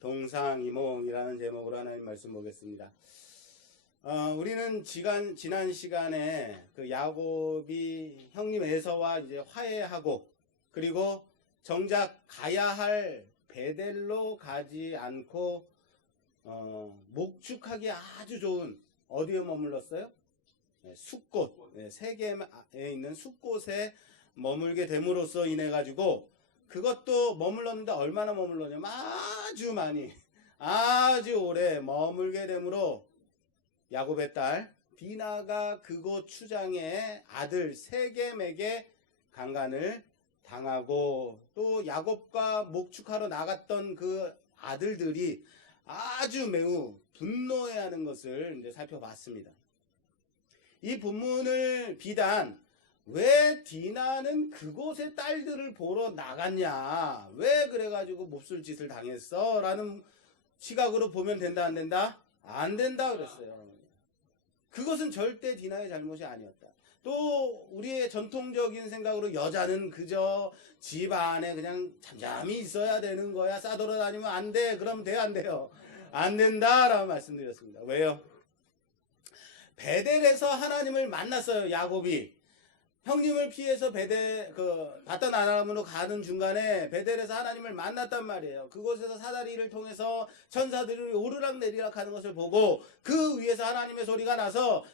동상이몽이라는 제목으로 하나님 말씀 보겠습니다. 우리는 지난 시간에 그 야곱이 형님 에서와 이제 화해하고, 그리고 정작 가야 할 베델로 가지 않고 목축하기 아주 좋은 어디에 머물렀어요? 숫곳, 세겜에 있는 숫곳에 머물게 됨으로써 인해 가지고, 그것도 머물렀는데 얼마나 머물렀냐면 아주 많이, 아주 오래 머물게 되므로 야곱의 딸 디나가 그곳 추장의 아들 세겜에게 강간을 당하고, 또 야곱과 목축하러 나갔던 그 아들들이 아주 매우 분노해하는 것을 이제 살펴봤습니다. 이 본문을 비단 왜 디나는 그곳의 딸들을 보러 나갔냐, 왜 그래가지고 몹쓸 짓을 당했어 라는 시각으로 보면 된다 안 된다? 안 된다 그랬어요. 그것은 절대 디나의 잘못이 아니었다. 또 우리의 전통적인 생각으로 여자는 그저 집 안에 그냥 잠잠히 있어야 되는 거야, 싸돌아다니면 안 돼, 그럼 돼요 안 돼요? 안 된다라고 말씀드렸습니다. 왜요? 베델에서 하나님을 만났어요. 야곱이 형님을 피해서 바단 아람으로 가는 중간에 베델에서 하나님을 만났단 말이에요. 그곳에서 사다리를 통해서 천사들이 오르락 내리락 하는 것을 보고, 그 위에서 하나님의 소리가 나서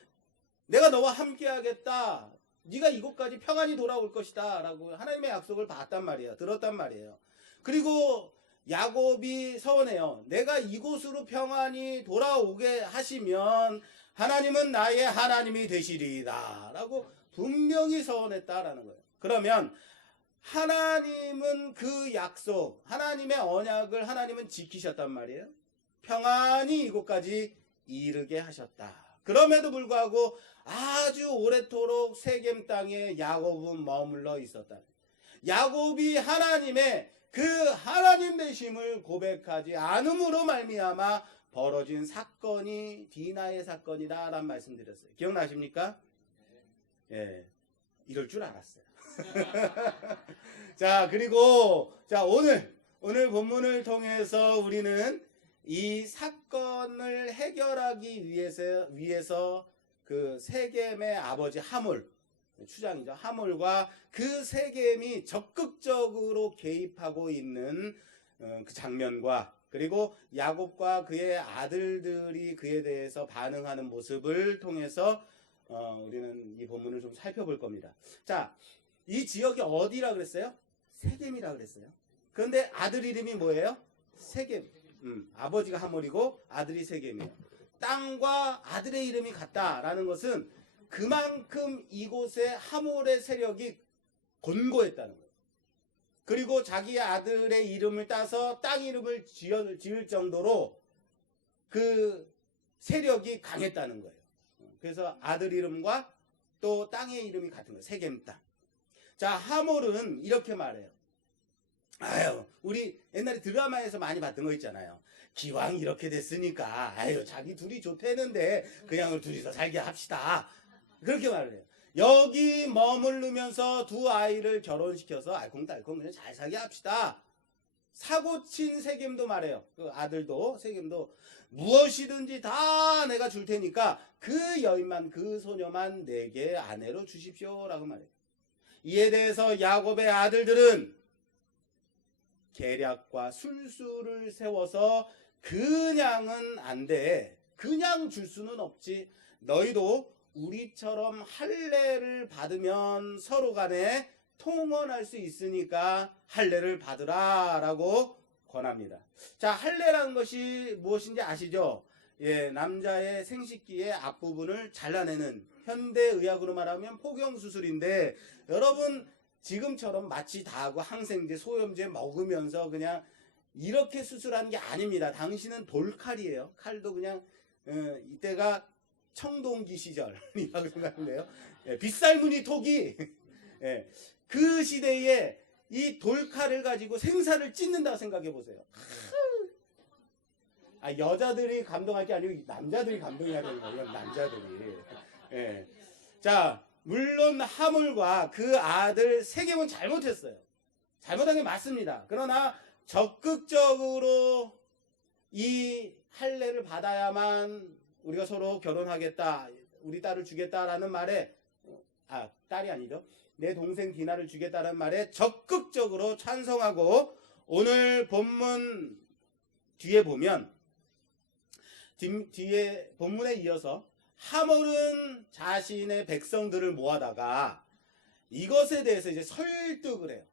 내가 너와 함께 하겠다, 네가 이곳까지 평안히 돌아올 것이다 라고 하나님의 약속을 봤단 말이에요. 들었단 말이에요. 그리고 야곱이 서원해요. 내가 이곳으로 평안히 돌아오게 하시면 하나님은 나의 하나님이 되시리이다 라고 분명히 서원했다라는 거예요. 그러면 하나님은 그 약속, 하나님의 언약을 하나님은 지키셨단 말이에요. 평안히 이곳까지 이르게 하셨다. 그럼에도 불구하고 아주 오래도록 세겜 땅에 야곱은 머물러 있었다. 야곱이 하나님의 그 하나님 되심을 고백하지 않음으로 말미암아 벌어진 사건이 디나의 사건이다 라는 말씀드렸어요. 기억나십니까? 예, 이럴 줄 알았어요. 자, 그리고 오늘 본문을 통해서 우리는 이 사건을 해결하기 위해서 그 세겜의 아버지 하몰, 추장이죠. 하몰과 그 세겜이 적극적으로 개입하고 있는 그 장면과, 그리고 야곱과 그의 아들들이 그에 대해서 반응하는 모습을 통해서 우리는 이 본문을 좀 살펴볼 겁니다. 자, 이 지역이 어디라 그랬어요? 세겜이라 그랬어요. 그런데 아들 이름이 뭐예요? 세겜. 아버지가 하몰이고 아들이 세겜이에요. 땅과 아들의 이름이 같다라는 것은 그만큼 이곳에 하몰의 세력이 권고했다는 거예요. 그리고 자기 아들의 이름을 따서 땅 이름을 지을 정도로 그 세력이 강했다는 거예요. 그래서 아들 이름과 또 땅의 이름이 같은 거예요. 세겜 땅. 자, 하몰은 이렇게 말해요. 아유, 우리 옛날에 드라마에서 많이 봤던 거 있잖아요. 기왕 이렇게 됐으니까 아유, 자기 둘이 좋대는데 그냥 둘이서 살게 합시다. 그렇게 말해요. 여기 머무르면서 두 아이를 결혼시켜서 알콩달콩 그냥 잘 살게 합시다. 사고친 세겜도 말해요. 그 아들도 세겜도 무엇이든지 다 내가 줄 테니까 그 여인만, 그 소녀만 내게 아내로 주십시오 라고 말해요. 이에 대해서 야곱의 아들들은 계략과 술수를 세워서 그냥은 안 돼, 그냥 줄 수는 없지, 너희도 우리처럼 할례를 받으면 서로 간에 통혼할 수 있으니까 할례를 받으라 라고 권합니다. 자, 할례라는 것이 무엇인지 아시죠? 예, 남자의 생식기의 앞부분을 잘라내는, 현대의학으로 말하면 포경수술인데, 여러분 지금처럼 마취 다 하고 항생제, 소염제 먹으면서 그냥 이렇게 수술하는 게 아닙니다. 당신은 돌칼이에요. 칼도 그냥 이때가 청동기 시절이라고 생각하는데요. 예, 빗살무늬 토기. 예, 그 시대에 이 돌칼을 가지고 생사를 찢는다고 생각해 보세요. 여자들이 감동할 게 아니고 남자들이 감동해야 되는 거예요. 남자들이. 예. 자, 물론 하몰과 그 아들 세겜은 잘못했어요. 잘못한 게 맞습니다. 그러나 적극적으로 이 할례를 받아야만 우리가 서로 결혼하겠다, 우리 딸을 주겠다라는 말에, 딸이 아니죠, 내 동생 디나를 주겠다는 말에 적극적으로 찬성하고, 오늘 본문 뒤에 보면 뒤에 본문에 이어서 하몰은 자신의 백성들을 모아다가 이것에 대해서 이제 설득을 해요.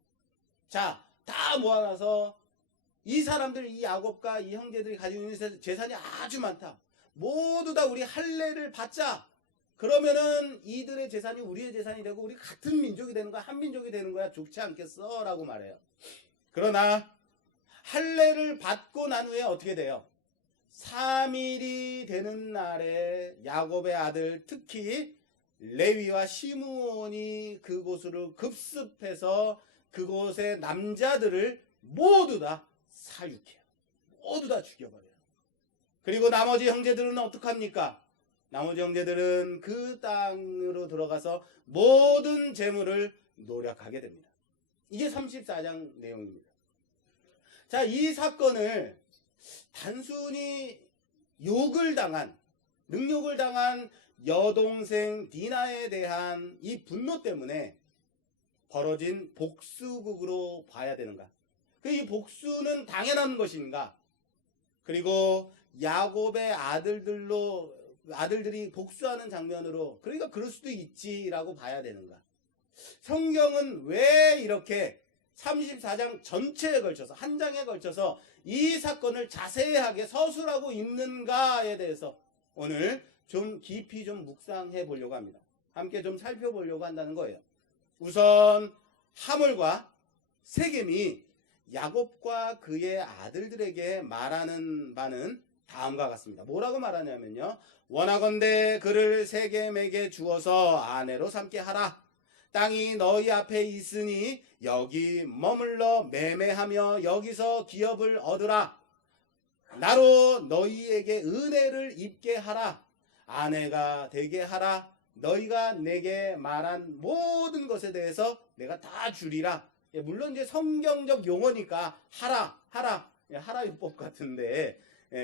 자, 다 모아놔서 이 사람들, 이 야곱과 이 형제들이 가지고 있는 재산이 아주 많다. 모두 다 우리 할례를 받자. 그러면은 이들의 재산이 우리의 재산이 되고 우리 같은 민족이 되는 거야. 한 민족이 되는 거야. 좋지 않겠어? 라고 말해요. 그러나 할례를 받고 난 후에 어떻게 돼요? 3일이 되는 날에 야곱의 아들, 특히 레위와 시므온이 그곳으로 급습해서 그곳의 남자들을 모두 다 사육해요. 모두 다 죽여버려요. 그리고 나머지 형제들은 어떡합니까? 나머지 형제들은 그 땅으로 들어가서 모든 재물을 노력하게 됩니다. 이게 34장 내용입니다. 자, 이 사건을 단순히 욕을 당한, 능욕을 당한 여동생 디나에 대한 이 분노 때문에 벌어진 복수극으로 봐야 되는가? 이 복수는 당연한 것인가? 그리고 야곱의 아들들이 복수하는 장면으로, 그러니까 그럴 수도 있지라고 봐야 되는가? 성경은 왜 이렇게 34장 전체에 걸쳐서, 한 장에 걸쳐서 이 사건을 자세하게 서술하고 있는가에 대해서 오늘 좀 깊이 좀 묵상해 보려고 합니다. 함께 좀 살펴보려고 한다는 거예요. 우선 하몰과 세겜이 야곱과 그의 아들들에게 말하는 바는 다음과 같습니다. 뭐라고 말하냐면요, 원하건대 그를 세겜에게 주어서 아내로 삼게 하라. 땅이 너희 앞에 있으니 여기 머물러 매매하며 여기서 기업을 얻으라. 나로 너희에게 은혜를 입게 하라. 아내가 되게 하라. 너희가 내게 말한 모든 것에 대해서 내가 다 주리라. 물론 이제 성경적 용어니까 하라 율법 같은데,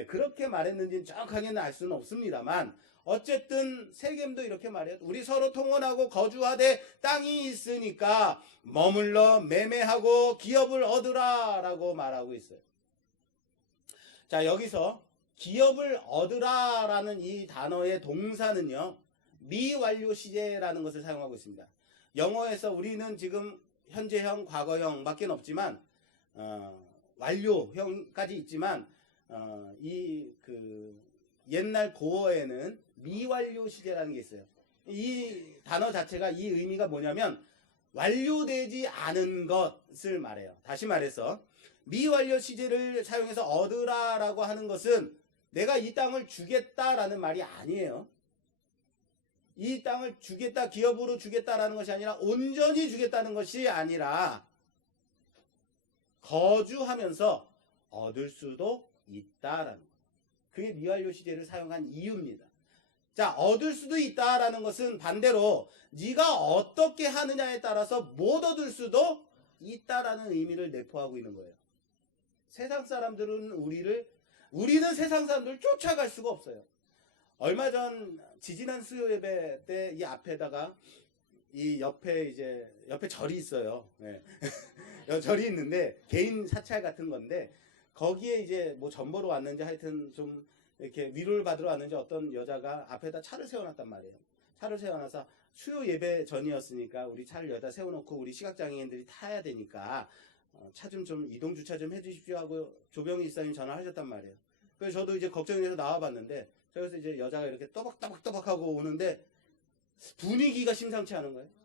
그렇게 말했는지 정확하게는 알 수는 없습니다만, 어쨌든 세겜도 이렇게 말해요. 우리 서로 통혼하고 거주하되 땅이 있으니까 머물러 매매하고 기업을 얻으라 라고 말하고 있어요. 자, 여기서 기업을 얻으라 라는 이 단어의 동사는요, 미완료 시제라는 것을 사용하고 있습니다. 영어에서 우리는 지금 현재형, 과거형 밖에 없지만 완료형까지 있지만 옛날 고어에는 미완료 시제라는 게 있어요. 이 단어 자체가, 이 의미가 뭐냐면 완료되지 않은 것을 말해요. 다시 말해서 미완료 시제를 사용해서 얻으라라고 하는 것은 내가 이 땅을 주겠다라는 말이 아니에요. 이 땅을 주겠다, 기업으로 주겠다라는 것이 아니라 온전히 주겠다는 것이 아니라 거주하면서 얻을 수도 있다라는 것. 그게 미완료 시제를 사용한 이유입니다. 자, 얻을 수도 있다라는 것은 반대로 네가 어떻게 하느냐에 따라서 못 얻을 수도 있다라는 의미를 내포하고 있는 거예요. 세상 사람들은 우리는 세상 사람들을 쫓아갈 수가 없어요. 얼마 전 지지난 수요 예배 때 이 앞에다가 이 옆에 절이 있어요. 네. 절이 있는데 개인 사찰 같은 건데, 거기에 이제 뭐 전보로 왔는지 하여튼 좀 이렇게 위로를 받으러 왔는지 어떤 여자가 앞에다 차를 세워놨단 말이에요. 차를 세워놔서 수요 예배 전이었으니까 우리 차를 여기다 세워놓고 우리 시각장애인들이 타야 되니까 차 좀 이동 주차 좀 해주십시오 하고 조병희 집사님 전화하셨단 말이에요. 그래서 저도 이제 걱정이 돼서 나와봤는데, 그래서 이제 여자가 이렇게 떠박떠박하고 오는데 분위기가 심상치 않은 거예요.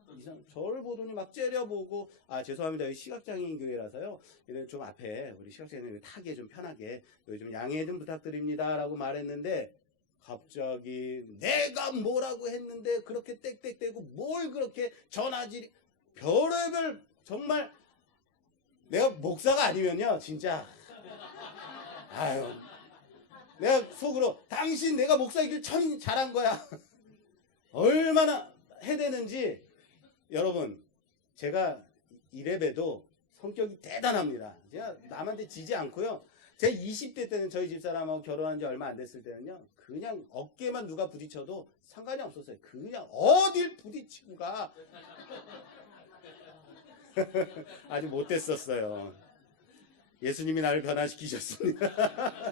저를 보더니 막 째려보고, 죄송합니다, 여기 시각장애인 교회라서요, 좀 앞에 우리 시각장애인 타기에 좀 편하게 여기 좀 양해 좀 부탁드립니다 라고 말했는데, 갑자기 내가 뭐라고 했는데 그렇게 땡땡대고 뭘 그렇게 전화질이, 별의별, 정말 내가 목사가 아니면요 진짜 내가 속으로 당신 내가 목사이길 참 잘한 거야 얼마나 해대는지. 여러분, 제가 이래봬도 성격이 대단합니다. 제가 남한테 지지 않고요. 제 20대 때는 저희 집사람하고 결혼한 지 얼마 안 됐을 때는요. 그냥 어깨만 누가 부딪혀도 상관이 없었어요. 그냥 어딜 부딪히고 가. 아주 못됐었어요. 예수님이 나를 변화시키셨습니다.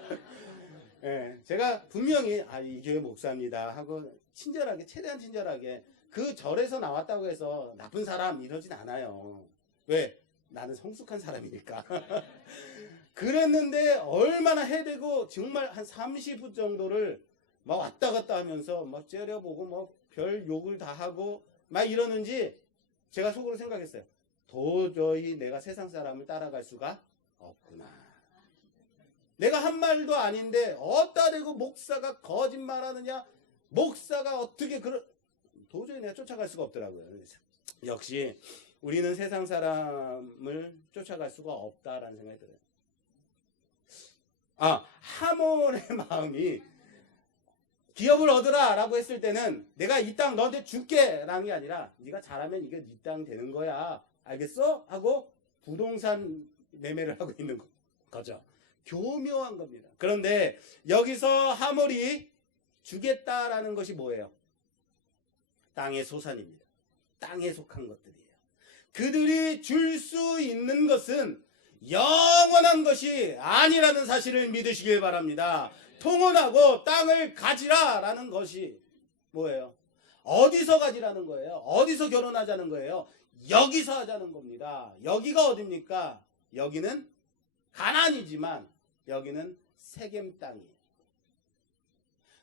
예, 제가 분명히 이 교회 목사입니다 하고 친절하게, 최대한 친절하게 그 절에서 나왔다고 해서 나쁜 사람 이러진 않아요. 왜? 나는 성숙한 사람이니까. 그랬는데 얼마나 해대고 정말 한 30분 정도를 막 왔다 갔다 하면서 막 째려보고 뭐 별 욕을 다 하고 막 이러는지 제가 속으로 생각했어요. 도저히 내가 세상 사람을 따라갈 수가 없구나. 내가 한 말도 아닌데 어디다 대고 목사가 거짓말하느냐, 목사가 어떻게 도저히 내가 쫓아갈 수가 없더라고요. 역시 우리는 세상 사람을 쫓아갈 수가 없다라는 생각이 들어요. 하몬의 마음이 기업을 얻으라 라고 했을 때는 내가 이 땅 너한테 줄게 라는 게 아니라 네가 잘하면 이게 네 땅 되는 거야. 알겠어? 하고 부동산 매매를 하고 있는 거죠. 교묘한 겁니다. 그런데 여기서 하몰이 주겠다라는 것이 뭐예요? 땅의 소산입니다. 땅에 속한 것들이에요. 그들이 줄 수 있는 것은 영원한 것이 아니라는 사실을 믿으시길 바랍니다. 통혼하고 땅을 가지라 라는 것이 뭐예요? 어디서 가지라는 거예요? 어디서 결혼하자는 거예요? 여기서 하자는 겁니다. 여기가 어딥니까? 여기는 가나안이지만 여기는 세겜 땅이에요.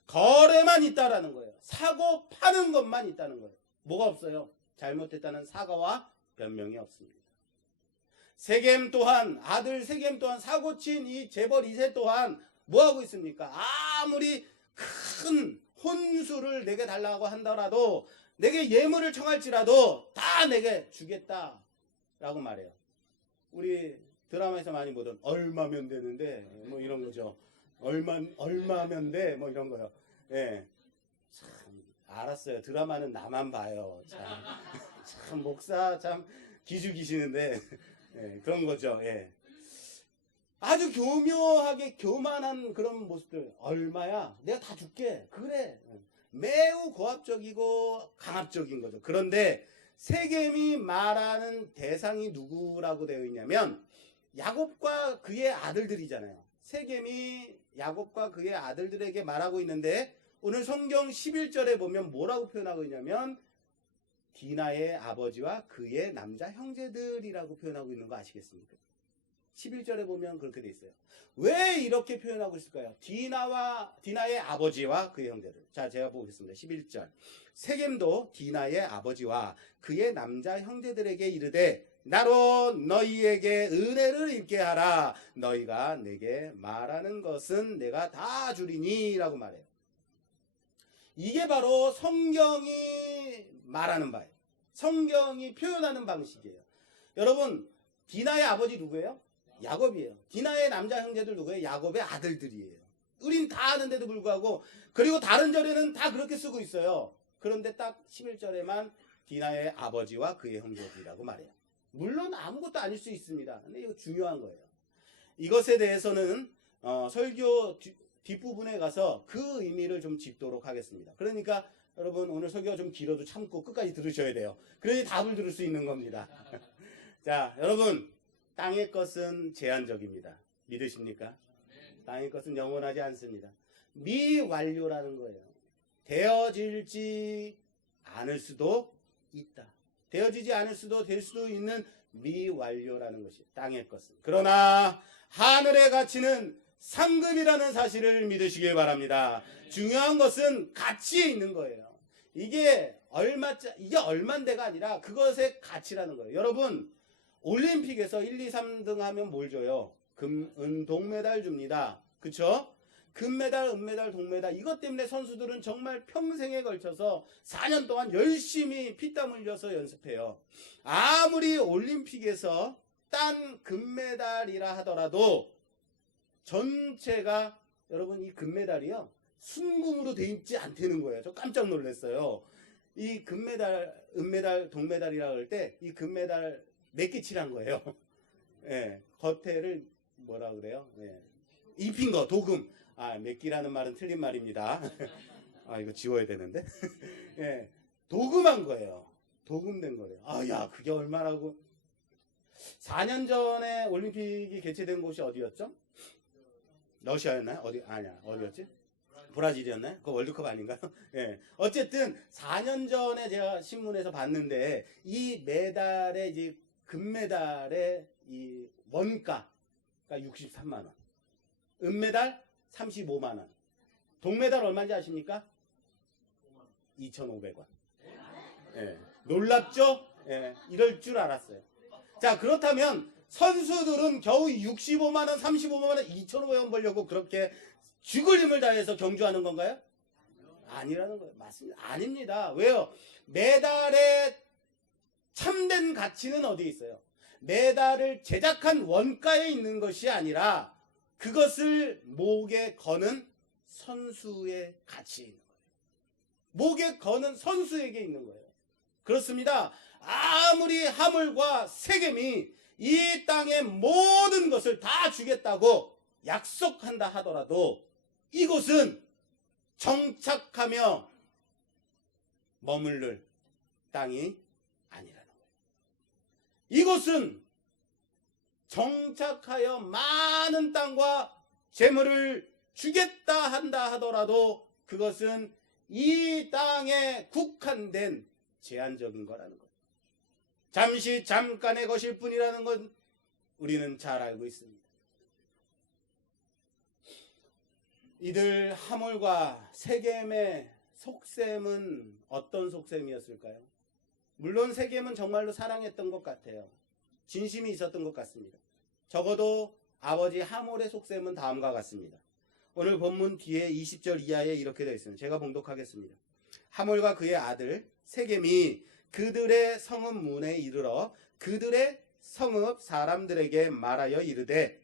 거래만 있다라는 거예요. 사고 파는 것만 있다는 거예요. 뭐가 없어요? 잘못했다는 사과와 변명이 없습니다. 세겜 또한, 아들 세겜 또한 사고친 이 재벌 2세 또한 뭐하고 있습니까? 아무리 큰 혼수를 내게 달라고 한다라도, 내게 예물을 청할지라도 다 내게 주겠다라고 말해요. 우리 드라마에서 많이 보던 얼마면 되는데 뭐 이런 거죠. 얼마면 돼? 뭐 이런 거요. 예. 참 알았어요. 드라마는 나만 봐요. 참 목사 참 기죽이시는데 예, 그런 거죠. 예. 아주 교묘하게 교만한 그런 모습들. 얼마야? 내가 다 줄게. 그래. 매우 고압적이고 강압적인 거죠. 그런데 세겜이 말하는 대상이 누구라고 되어 있냐면 야곱과 그의 아들들이잖아요. 세겜이 야곱과 그의 아들들에게 말하고 있는데 오늘 성경 11절에 보면 뭐라고 표현하고 있냐면 디나의 아버지와 그의 남자 형제들이라고 표현하고 있는 거 아시겠습니까? 11절에 보면 그렇게 돼 있어요. 왜 이렇게 표현하고 있을까요? 디나의 아버지와 그의 형제들. 자, 제가 보겠습니다. 11절. 세겜도 디나의 아버지와 그의 남자 형제들에게 이르되 나로 너희에게 은혜를 입게 하라. 너희가 내게 말하는 것은 내가 다 주리니 라고 말해요. 이게 바로 성경이 말하는 바예요. 성경이 표현하는 방식이에요. 여러분, 디나의 아버지 누구예요? 야곱이에요. 디나의 남자 형제들 누구예요? 야곱의 아들들이에요. 우린 다 아는데도 불구하고, 그리고 다른 절에는 다 그렇게 쓰고 있어요. 그런데 딱 11절에만 디나의 아버지와 그의 형제들이라고 말해요. 물론 아무것도 아닐 수 있습니다. 근데 이거 중요한 거예요. 이것에 대해서는 설교 뒷부분에 가서 그 의미를 좀 짚도록 하겠습니다. 그러니까 여러분 오늘 설교가 좀 길어도 참고 끝까지 들으셔야 돼요. 그래야 답을 들을 수 있는 겁니다. 자, 여러분, 땅의 것은 제한적입니다. 믿으십니까? 땅의 것은 영원하지 않습니다. 미완료라는 거예요. 되어질지 않을 수도 있다. 되어지지 않을 수도 될 수도 있는 미완료라는 것이 땅의 것은. 그러나 하늘의 가치는 상급이라는 사실을 믿으시길 바랍니다. 중요한 것은 가치에 있는 거예요. 이게 얼만데가 아니라 그것의 가치라는 거예요. 여러분, 올림픽에서 1, 2, 3등 하면 뭘 줘요? 금, 은, 동메달 줍니다. 그쵸? 금메달, 은메달, 동메달. 이것 때문에 선수들은 정말 평생에 걸쳐서 4년 동안 열심히 피땀 흘려서 연습해요. 아무리 올림픽에서 딴 금메달이라 하더라도 전체가, 여러분, 이 금메달이요, 순금으로 돼 있지 않다는 거예요. 저 깜짝 놀랐어요. 이 금메달, 은메달, 동메달이라 할 때 이 금메달 몇 개 칠한 거예요. 예, 겉에를 뭐라 그래요? 예, 입힌 거, 도금. 아, 맺기라는 말은 틀린 말입니다. 아, 이거 지워야 되는데. 예, 도금한 거예요. 도금된 거래요. 아, 야, 그게 얼마라고. 4년 전에 올림픽이 개최된 곳이 어디였죠? 러시아였나요? 어디, 아니야, 어디였지? 브라질이었나요? 그 월드컵 아닌가요? 예. 어쨌든 4년 전에 제가 신문에서 봤는데 이 메달의 이제 금메달의 이 원가가 63만 원. 은메달 35만 원. 동메달 얼마인지 아십니까? 2,500원. 예. 놀랍죠? 예. 이럴 줄 알았어요. 자, 그렇다면 선수들은 겨우 65만 원, 35만 원, 2,500원 벌려고 그렇게 죽을 힘을 다해서 경주하는 건가요? 아니라는 거예요. 맞습니다. 아닙니다. 왜요? 메달의 참된 가치는 어디에 있어요? 메달을 제작한 원가에 있는 것이 아니라 그것을 목에 거는 선수의 가치에 있는 거예요. 목에 거는 선수에게 있는 거예요. 그렇습니다. 아무리 하물과 세겜이 이 땅의 모든 것을 다 주겠다고 약속한다 하더라도 이곳은 정착하며 머무를 땅이 아니라는 거예요. 이곳은 정착하여 많은 땅과 재물을 주겠다 한다 하더라도 그것은 이 땅에 국한된 제한적인 거라는 거예요. 잠시 잠깐의 것일 뿐이라는 건 우리는 잘 알고 있습니다. 이들 하몰과 세겜의 속셈은 어떤 속셈이었을까요? 물론 세겜은 정말로 사랑했던 것 같아요. 진심이 있었던 것 같습니다. 적어도 아버지 하몰의 속셈은 다음과 같습니다. 오늘 본문 뒤에 20절 이하에 이렇게 되어 있습니다. 제가 봉독하겠습니다. 하몰과 그의 아들 세겜이 그들의 성읍 문에 이르러 그들의 성읍 사람들에게 말하여 이르되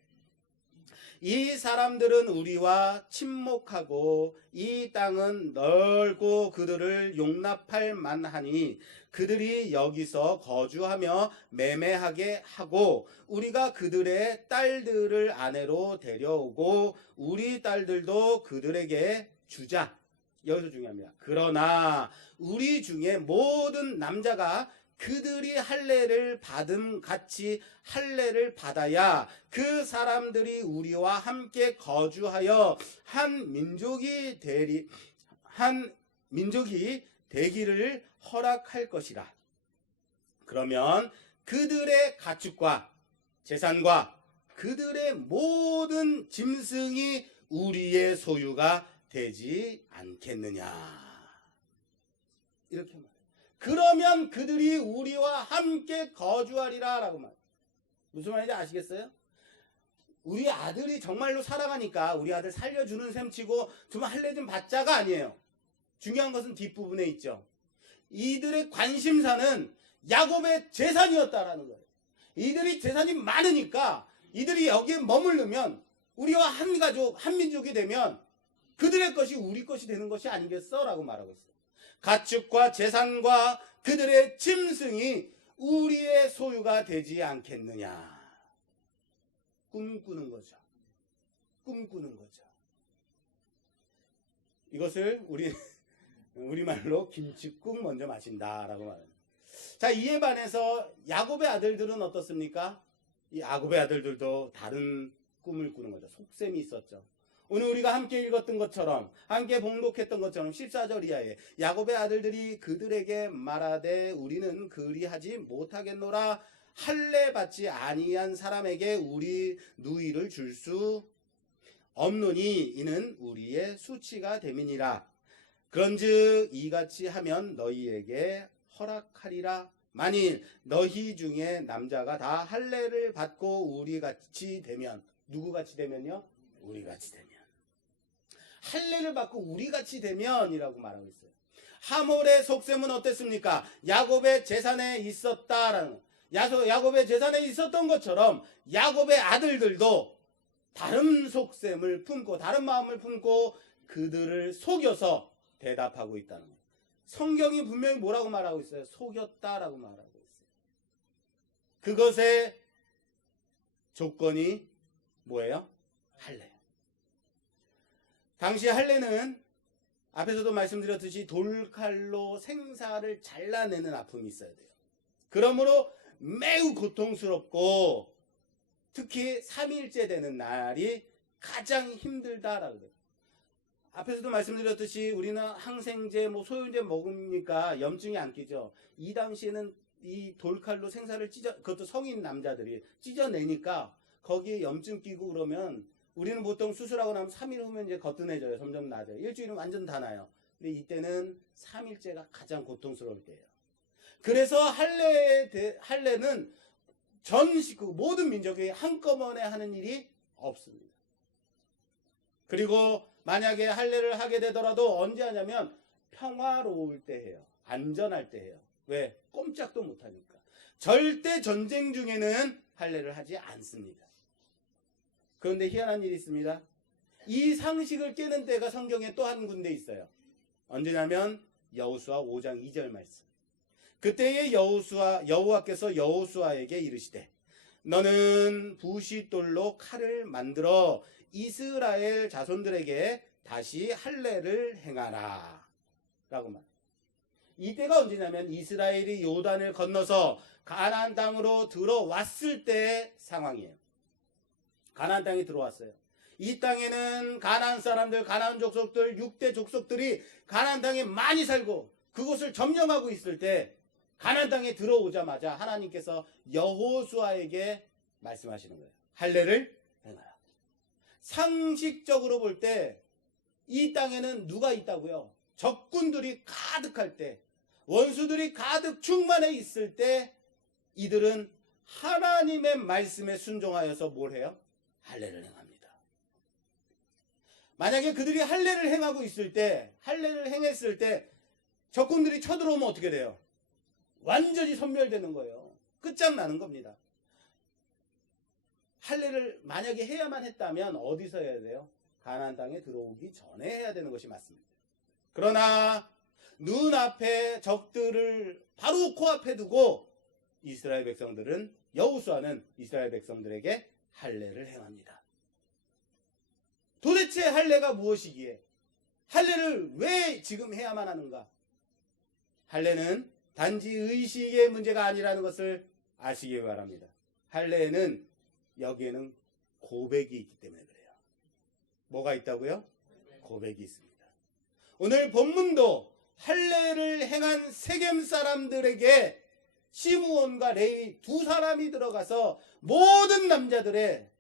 이 사람들은 우리와 친목하고 이 땅은 넓고 그들을 용납할 만하니 그들이 여기서 거주하며 매매하게 하고 우리가 그들의 딸들을 아내로 데려오고 우리 딸들도 그들에게 주자. 여기서 중요합니다. 그러나 우리 중에 모든 남자가 그들이 할례를 받음 같이 할례를 받아야 그 사람들이 우리와 함께 거주하여 한 민족이 되기를 허락할 것이라. 그러면 그들의 가축과 재산과 그들의 모든 짐승이 우리의 소유가 되지 않겠느냐. 이렇게 말해요. 그러면 그들이 우리와 함께 거주하리라 라고 말해요. 무슨 말인지 아시겠어요? 우리 아들이 정말로 사랑하니까 우리 아들 살려주는 셈치고 좀 할례 좀 받자가 아니에요. 중요한 것은 뒷부분에 있죠. 이들의 관심사는 야곱의 재산이었다라는 거예요. 이들이 재산이 많으니까 이들이 여기에 머무르면 우리와 한 가족, 한 민족이 되면 그들의 것이 우리 것이 되는 것이 아니겠어? 라고 말하고 있어요. 가축과 재산과 그들의 짐승이 우리의 소유가 되지 않겠느냐. 꿈꾸는 거죠. 꿈꾸는 거죠. 이것을 우리말로 김치국 먼저 마신다라고 말합니다. 자, 이에 반해서 야곱의 아들들은 어떻습니까? 이 야곱의 아들들도 다른 꿈을 꾸는 거죠. 속셈이 있었죠. 오늘 우리가 함께 읽었던 것처럼 함께 봉독했던 것처럼 14절 이하에 야곱의 아들들이 그들에게 말하되 우리는 그리하지 못하겠노라. 할례 받지 아니한 사람에게 우리 누이를 줄 수 없노니 이는 우리의 수치가 됨이니라. 그런즉 이같이 하면 너희에게 허락하리라. 만일 너희 중에 남자가 다 할례를 받고 우리같이 되면, 누구같이 되면요? 우리같이 되면. 할례를 받고 우리같이 되면이라고 말하고 있어요. 하몰의 속셈은 어땠습니까? 야곱의 재산에 있었다라는, 야곱의 재산에 있었던 것처럼 야곱의 아들들도 다른 속셈을 품고 다른 마음을 품고 그들을 속여서 대답하고 있다는 거예요. 성경이 분명히 뭐라고 말하고 있어요? 속였다라고 말하고 있어요. 그것에 조건이 뭐예요? 할례. 당시 할례는 앞에서도 말씀드렸듯이 돌칼로 생사를 잘라내는 아픔이 있어야 돼요. 그러므로 매우 고통스럽고 특히 3일째 되는 날이 가장 힘들다라고 그래요. 앞에서도 말씀드렸듯이 우리는 항생제, 소염제 먹으니까 염증이 안 끼죠. 이 당시에는 이 돌칼로 생사를 그것도 성인 남자들이 찢어내니까 거기에 염증 끼고 그러면 우리는 보통 수술하고 나면 3일 후면 이제 거뜬해져요. 점점 나아져요. 일주일은 완전 다 나요. 근데 이때는 3일째가 가장 고통스러울 때예요. 그래서 할례는 전 식구 모든 민족이 한꺼번에 하는 일이 없습니다. 그리고 만약에 할례를 하게 되더라도 언제 하냐면 평화로울 때 해요. 안전할 때 해요. 왜? 꼼짝도 못하니까. 절대 전쟁 중에는 할례를 하지 않습니다. 그런데 희한한 일이 있습니다. 이 상식을 깨는 때가 성경에 또 한 군데 있어요. 언제냐면 여호수아 5장 2절 말씀. 그때의 여호와께서 여호수아에게 이르시되 너는 부싯돌로 칼을 만들어 이스라엘 자손들에게 다시 할례를 행하라 라고 말해요. 이때가 언제냐면 이스라엘이 요단을 건너서 가나안 땅으로 들어왔을 때 상황이에요. 가나안 땅에 들어왔어요. 이 땅에는 가나안 사람들, 가나안 족속들, 6대 족속들이 가나안 땅에 많이 살고 그곳을 점령하고 있을 때 가나안 땅에 들어오자마자 하나님께서 여호수아에게 말씀하시는 거예요. 할례를 행하라. 상식적으로 볼 때 이 땅에는 누가 있다고요? 적군들이 가득할 때, 원수들이 가득 충만해 있을 때 이들은 하나님의 말씀에 순종하여서 뭘 해요? 할례를 행합니다. 만약에 그들이 할례를 행하고 있을 때, 할례를 행했을 때 적군들이 쳐들어오면 어떻게 돼요? 완전히 섬멸되는 거예요. 끝장나는 겁니다. 할례를 만약에 해야만 했다면 어디서 해야 돼요? 가나안 땅에 들어오기 전에 해야 되는 것이 맞습니다. 그러나 눈앞에 적들을 바로 코앞에 두고 이스라엘 백성들은, 여호수아는 이스라엘 백성들에게 할례를 행합니다. 도대체 할례가 무엇이기에? 할례를 왜 지금 해야만 하는가? 할례는 단지 의식의 문제가 아니라는 것을 아시기 바랍니다. 할례에는 여기에는 고백이 있기 때문에 그래요. 뭐가 있다고요? 고백이 있습니다. 오늘 본문도 할례를 행한 세겜 사람들에게 시므온과 레위 두 사람이 들어가서 모든 남자들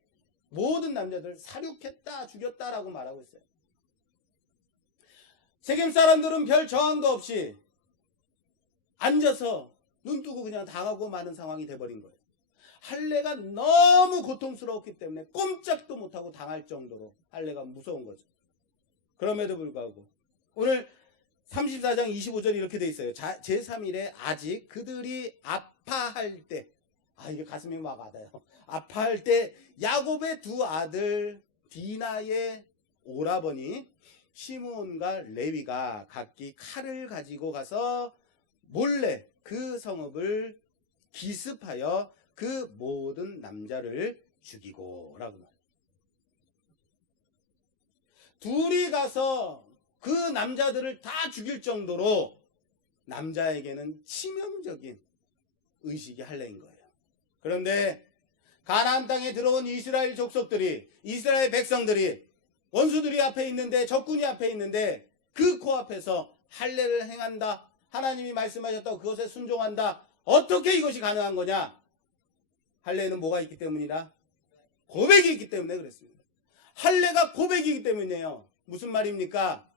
살육했다, 죽였다라고 말하고 있어요. 세겜 사람들은 별 저항도 없이 앉아서 눈 뜨고 그냥 당하고 마는 상황이 돼버린 거예요. 할례가 너무 고통스러웠기 때문에 꼼짝도 못하고 당할 정도로 할례가 무서운 거죠. 그럼에도 불구하고 오늘 34장 25절이 이렇게 돼 있어요. 제3일에 아직 그들이 아파할 때, 이게 가슴이 막 아파요. 아파할 때 야곱의 두 아들 디나의 오라버니 시므온과 레위가 각기 칼을 가지고 가서 몰래 그 성읍을 기습하여 그 모든 남자를 죽이고 라고 말해요. 둘이 가서 그 남자들을 다 죽일 정도로 남자에게는 치명적인 의식이 할례인 거예요. 그런데 가나안 땅에 들어온 이스라엘 족속들이, 이스라엘 백성들이 원수들이 앞에 있는데, 적군이 앞에 있는데 그 코앞에서 할례를 행한다, 하나님이 말씀하셨다고 그것에 순종한다. 어떻게 이것이 가능한 거냐? 할례는 뭐가 있기 때문이라? 고백이 있기 때문에 그랬습니다. 할례가 고백이기 때문이에요. 무슨 말입니까?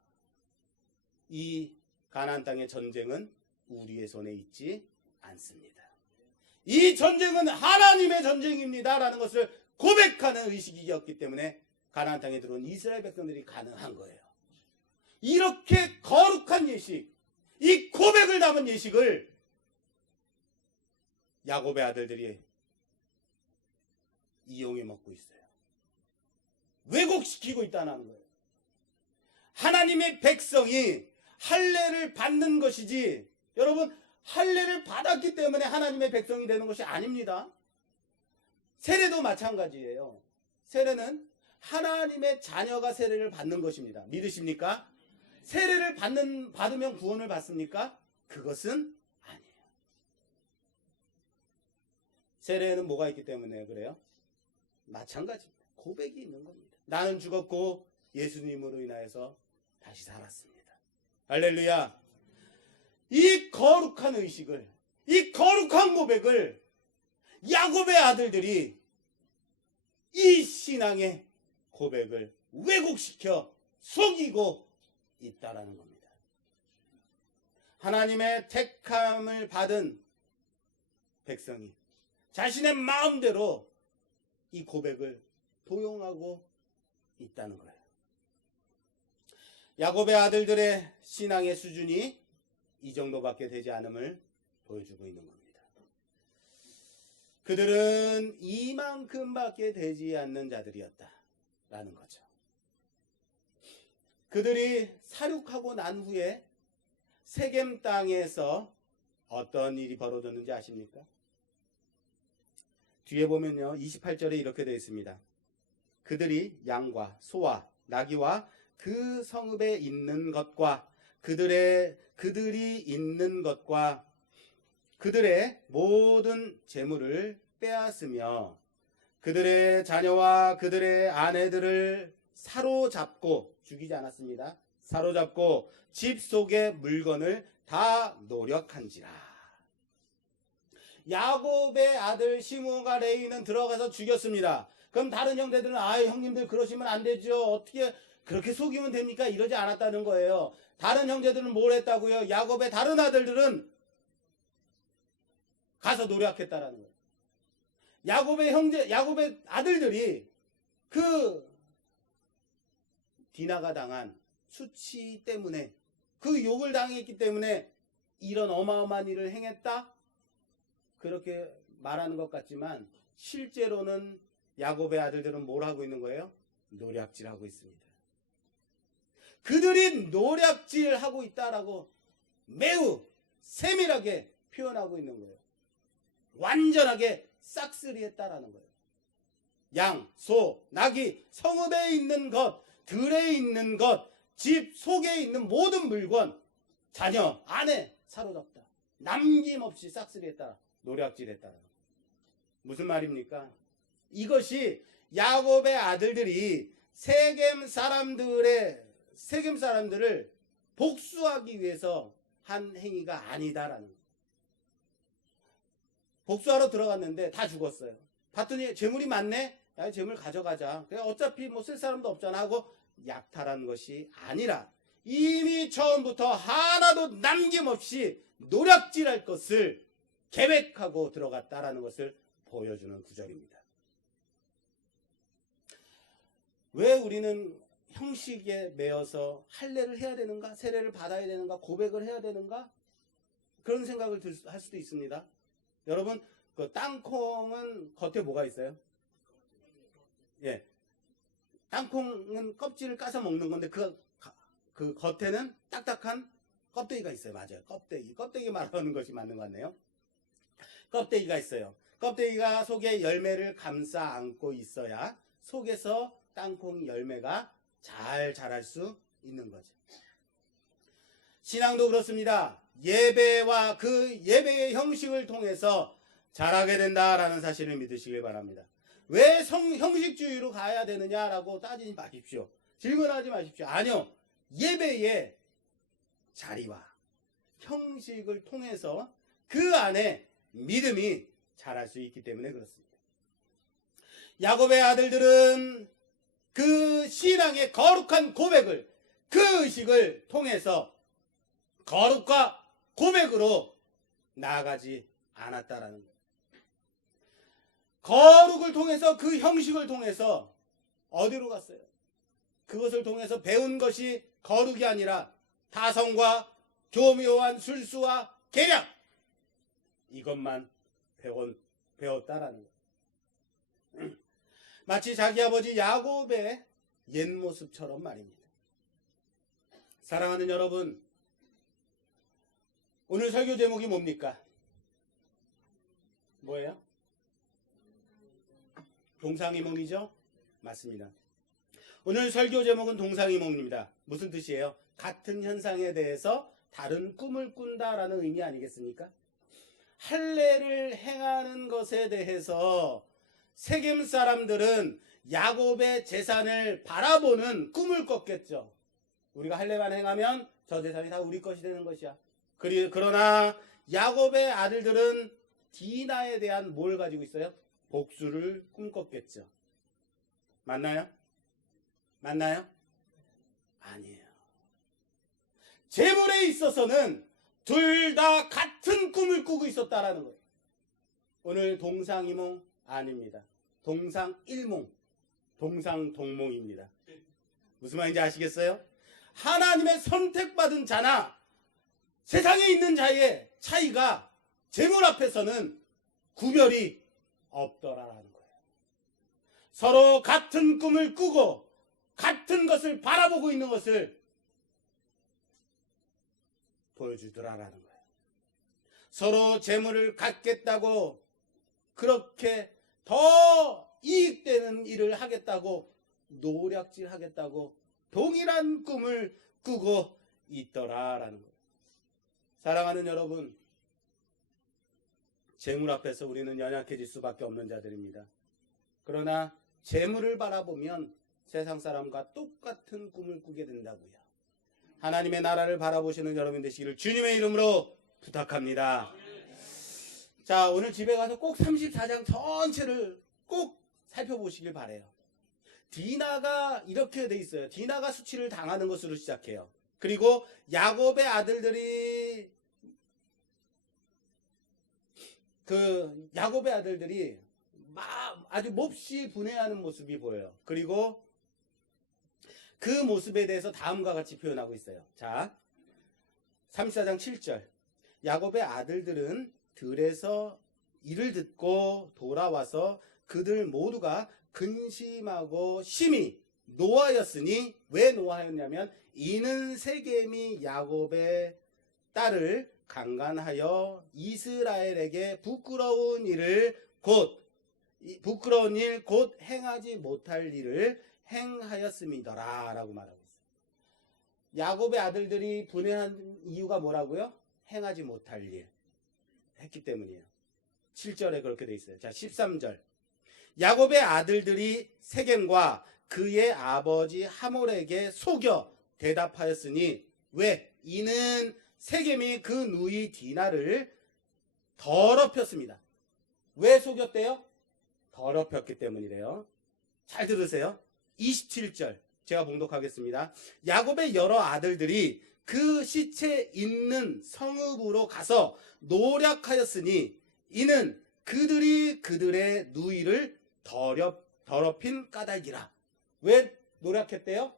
이 가나안 땅의 전쟁은 우리의 손에 있지 않습니다. 이 전쟁은 하나님의 전쟁입니다 라는 것을 고백하는 의식이었기 때문에 가나안 땅에 들어온 이스라엘 백성들이 가능한 거예요. 이렇게 거룩한 예식, 이 고백을 담은 예식을 야곱의 아들들이 이용해 먹고 있어요. 왜곡시키고 있다는 거예요. 하나님의 백성이 할례를 받는 것이지, 여러분, 할례를 받았기 때문에 하나님의 백성이 되는 것이 아닙니다. 세례도 마찬가지예요. 세례는 하나님의 자녀가 세례를 받는 것입니다. 믿으십니까? 세례를 받으면 구원을 받습니까? 그것은 아니에요. 세례에는 뭐가 있기 때문에 그래요? 마찬가지입니다. 고백이 있는 겁니다. 나는 죽었고 예수님으로 인하여서 다시 살았습니다. 할렐루야. 이 거룩한 의식을, 이 거룩한 고백을 야곱의 아들들이 이 신앙의 고백을 왜곡시켜 속이고 있다라는 겁니다. 하나님의 택함을 받은 백성이 자신의 마음대로 이 고백을 도용하고 있다는 거예요. 야곱의 아들들의 신앙의 수준이 이 정도밖에 되지 않음을 보여주고 있는 겁니다. 그들은 이만큼밖에 되지 않는 자들이었다라는 거죠. 그들이 사륙하고 난 후에 세겜 땅에서 어떤 일이 벌어졌는지 아십니까? 뒤에 보면요, 28절에 이렇게 되어 있습니다. 그들이 양과 소와 나귀와 그 성읍에 있는 것과 그들이 있는 것과 그들의 모든 재물을 빼앗으며 그들의 자녀와 그들의 아내들을 사로잡고, 죽이지 않았습니다. 사로잡고 집 속의 물건을 다 노력한지라. 야곱의 아들 시므온과 레위는 들어가서 죽였습니다. 그럼 다른 형제들은 형님들 그러시면 안 되죠. 어떻게 그렇게 속이면 됩니까? 이러지 않았다는 거예요. 다른 형제들은 뭘 했다고요? 야곱의 다른 아들들은 가서 노력했다라는 거예요. 야곱의 아들들이 그 디나가 당한 수치 때문에, 그 욕을 당했기 때문에 이런 어마어마한 일을 행했다? 그렇게 말하는 것 같지만 실제로는 야곱의 아들들은 뭘 하고 있는 거예요? 노략질하고 있습니다. 그들이 노략질하고 있다라고 매우 세밀하게 표현하고 있는 거예요. 완전하게 싹쓸이했다라는 거예요. 양, 소, 나귀, 성읍에 있는 것, 들에 있는 것, 집 속에 있는 모든 물건, 자녀, 아내 사로잡다. 남김없이 싹쓸이했다. 노략질했다. 무슨 말입니까? 이것이 야곱의 아들들이 세겜 사람들을 복수하기 위해서 한 행위가 아니다라는 거예요. 복수하러 들어갔는데 다 죽었어요. 봤더니 재물이 많네? 야, 재물 가져가자. 어차피 뭐 쓸 사람도 없잖아 하고 약탈한 것이 아니라 이미 처음부터 하나도 남김없이 노략질할 것을 계획하고 들어갔다라는 것을 보여주는 구절입니다. 왜 우리는 형식에 매여서 할례를 해야 되는가? 세례를 받아야 되는가? 고백을 해야 되는가? 그런 생각을 할 수도 있습니다. 여러분, 그 땅콩은 겉에 뭐가 있어요? 예. 땅콩은 껍질을 까서 먹는 건데 그 겉에는 딱딱한 껍데기가 있어요. 맞아요. 껍데기 말하는 것이 맞는 것 같네요. 껍데기가 있어요. 껍데기가 속에 열매를 감싸 안고 있어야 속에서 땅콩 열매가 잘 자랄 수 있는 거죠. 신앙도 그렇습니다. 예배와 그 예배의 형식을 통해서 자라게 된다라는 사실을 믿으시길 바랍니다. 왜 형식주의로 가야 되느냐라고 따지지 마십시오. 질문하지 마십시오. 아니요. 예배의 자리와 형식을 통해서 그 안에 믿음이 자랄 수 있기 때문에 그렇습니다. 야곱의 아들들은 그 신앙의 거룩한 고백을, 그 의식을 통해서 거룩과 고백으로 나아가지 않았다라는 거예요. 거룩을 통해서, 그 형식을 통해서 어디로 갔어요? 그것을 통해서 배운 것이 거룩이 아니라 타성과 교묘한 술수와 계략, 이것만 배웠다라는 거예요. 마치 자기 아버지 야곱의 옛 모습처럼 말입니다. 사랑하는 여러분, 오늘 설교 제목이 뭡니까? 뭐예요? 동상이몽이죠? 맞습니다. 오늘 설교 제목은 동상이몽입니다. 무슨 뜻이에요? 같은 현상에 대해서 다른 꿈을 꾼다라는 의미 아니겠습니까? 할례를 행하는 것에 대해서 세겜 사람들은 야곱의 재산을 바라보는 꿈을 꿨겠죠. 우리가 할례만 행하면 저 재산이 다 우리 것이 되는 것이야. 그러나 야곱의 아들들은 디나에 대한 뭘 가지고 있어요? 복수를 꿈꿨겠죠. 맞나요? 맞나요? 아니에요. 재물에 있어서는 둘 다 같은 꿈을 꾸고 있었다라는 거예요. 오늘 동상이몽 아닙니다. 동상일몽, 동상동몽입니다. 무슨 말인지 아시겠어요? 하나님의 선택받은 자나 세상에 있는 자의 차이가 재물 앞에서는 구별이 없더라라는 거예요. 서로 같은 꿈을 꾸고 같은 것을 바라보고 있는 것을 보여주더라라는 거예요. 서로 재물을 갖겠다고 그렇게 더 이익되는 일을 하겠다고 노략질 하겠다고 동일한 꿈을 꾸고 있더라라는 거예요. 사랑하는 여러분, 재물 앞에서 우리는 연약해질 수밖에 없는 자들입니다. 그러나 재물을 바라보면 세상 사람과 똑같은 꿈을 꾸게 된다고요. 하나님의 나라를 바라보시는 여러분 되시기를 주님의 이름으로 부탁합니다. 자, 오늘 집에 가서 꼭 34장 전체를 꼭 살펴보시길 바래요. 디나가 이렇게 돼 있어요. 디나가 수치를 당하는 것으로 시작해요. 그리고 야곱의 아들들이 아주 몹시 분해하는 모습이 보여요. 그리고 그 모습에 대해서 다음과 같이 표현하고 있어요. 자, 34장 7절. 야곱의 아들들은 들에서 이를 듣고 돌아와서 그들 모두가 근심하고 심히 노하였으니, 왜 노하였냐면 이는 세겜이 야곱의 딸을 강간하여 이스라엘에게 부끄러운 일 곧 행하지 못할 일을 행하였음이더라 라고 말하고 있어요. 야곱의 아들들이 분해한 이유가 뭐라고요? 행하지 못할 일 했기 때문이에요. 7절에 그렇게 돼 있어요. 자, 13절. 야곱의 아들들이 세겜과 그의 아버지 하몰에게 속여 대답하였으니, 왜? 이는 세겜이 그 누이 디나를 더럽혔습니다. 왜 속였대요? 더럽혔기 때문이래요. 잘 들으세요. 27절 제가 봉독하겠습니다. 야곱의 여러 아들들이 그 시체 있는 성읍으로 가서 노략하였으니 이는 그들이 그들의 누이를 더럽힌 까닭이라. 왜 노략했대요?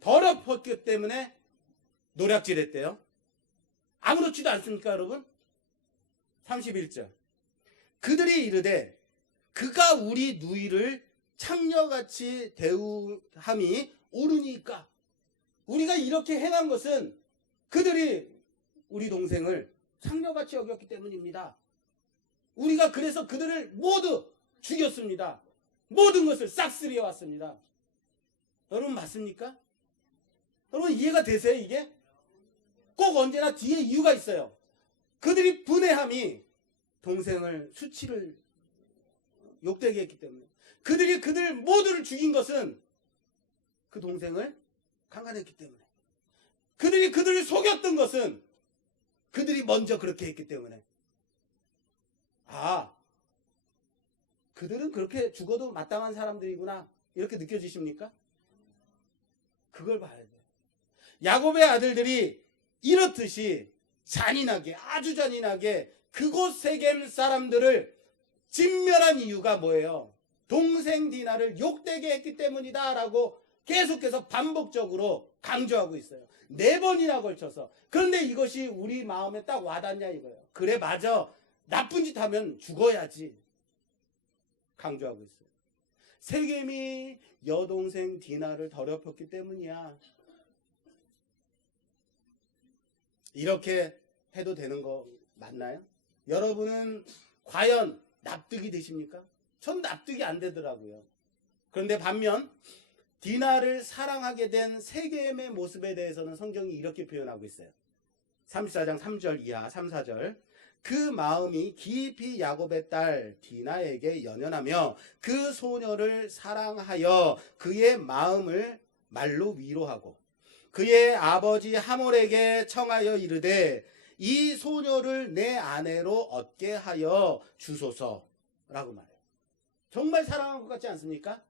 더럽혔기 때문에 노략질했대요. 아무렇지도 않습니까, 여러분? 31절. 그들이 이르되 그가 우리 누이를 창녀같이 대우함이 옳으니까. 우리가 이렇게 행한 것은 그들이 우리 동생을 창녀같이 여겼기 때문입니다. 우리가 그래서 그들을 모두 죽였습니다. 모든 것을 싹쓸이해 왔습니다. 여러분 맞습니까? 여러분 이해가 되세요 이게? 꼭 언제나 뒤에 이유가 있어요. 그들이 분해함이 동생을 수치를 욕되게 했기 때문에, 그들이 그들 모두를 죽인 것은 그 동생을 강간했기 때문에, 그들이 그들을 속였던 것은 그들이 먼저 그렇게 했기 때문에, 아, 그들은 그렇게 죽어도 마땅한 사람들이구나 이렇게 느껴지십니까? 그걸 봐야 돼요. 야곱의 아들들이 이렇듯이 잔인하게, 아주 잔인하게 그곳 세겜 사람들을 진멸한 이유가 뭐예요? 동생 디나를 욕되게 했기 때문이다 라고 계속해서 반복적으로 강조하고 있어요. 4번이나 걸쳐서. 그런데 이것이 우리 마음에 딱 와닿냐 이거예요. 그래 맞아, 나쁜 짓 하면 죽어야지 강조하고 있어요. 세겜이 여동생 디나를 더럽혔기 때문이야. 이렇게 해도 되는 거 맞나요? 여러분은 과연 납득이 되십니까? 전 납득이 안 되더라고요. 그런데 반면 디나를 사랑하게 된 세겜의 모습에 대해서는 성경이 이렇게 표현하고 있어요. 34장 3절 이하 3, 4절. 그 마음이 깊이 야곱의 딸 디나에게 연연하며 그 소녀를 사랑하여 그의 마음을 말로 위로하고 그의 아버지 하몰에게 청하여 이르되 이 소녀를 내 아내로 얻게 하여 주소서라고 말해요. 정말 사랑한 것 같지 않습니까?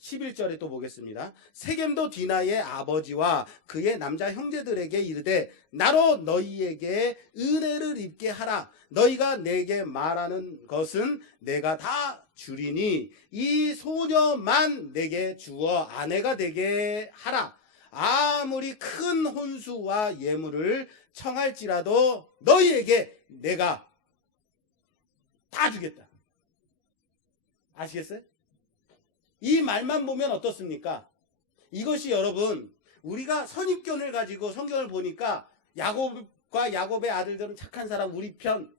11절에 또 보겠습니다. 세겜도 디나의 아버지와 그의 남자 형제들에게 이르되 나로 너희에게 은혜를 입게 하라. 너희가 내게 말하는 것은 내가 다 주리니 이 소녀만 내게 주어 아내가 되게 하라. 아무리 큰 혼수와 예물을 청할지라도 너희에게 내가 다 주겠다. 아시겠어요? 이 말만 보면 어떻습니까? 이것이 여러분, 우리가 선입견을 가지고 성경을 보니까 야곱과 야곱의 아들들은 착한 사람 우리 편,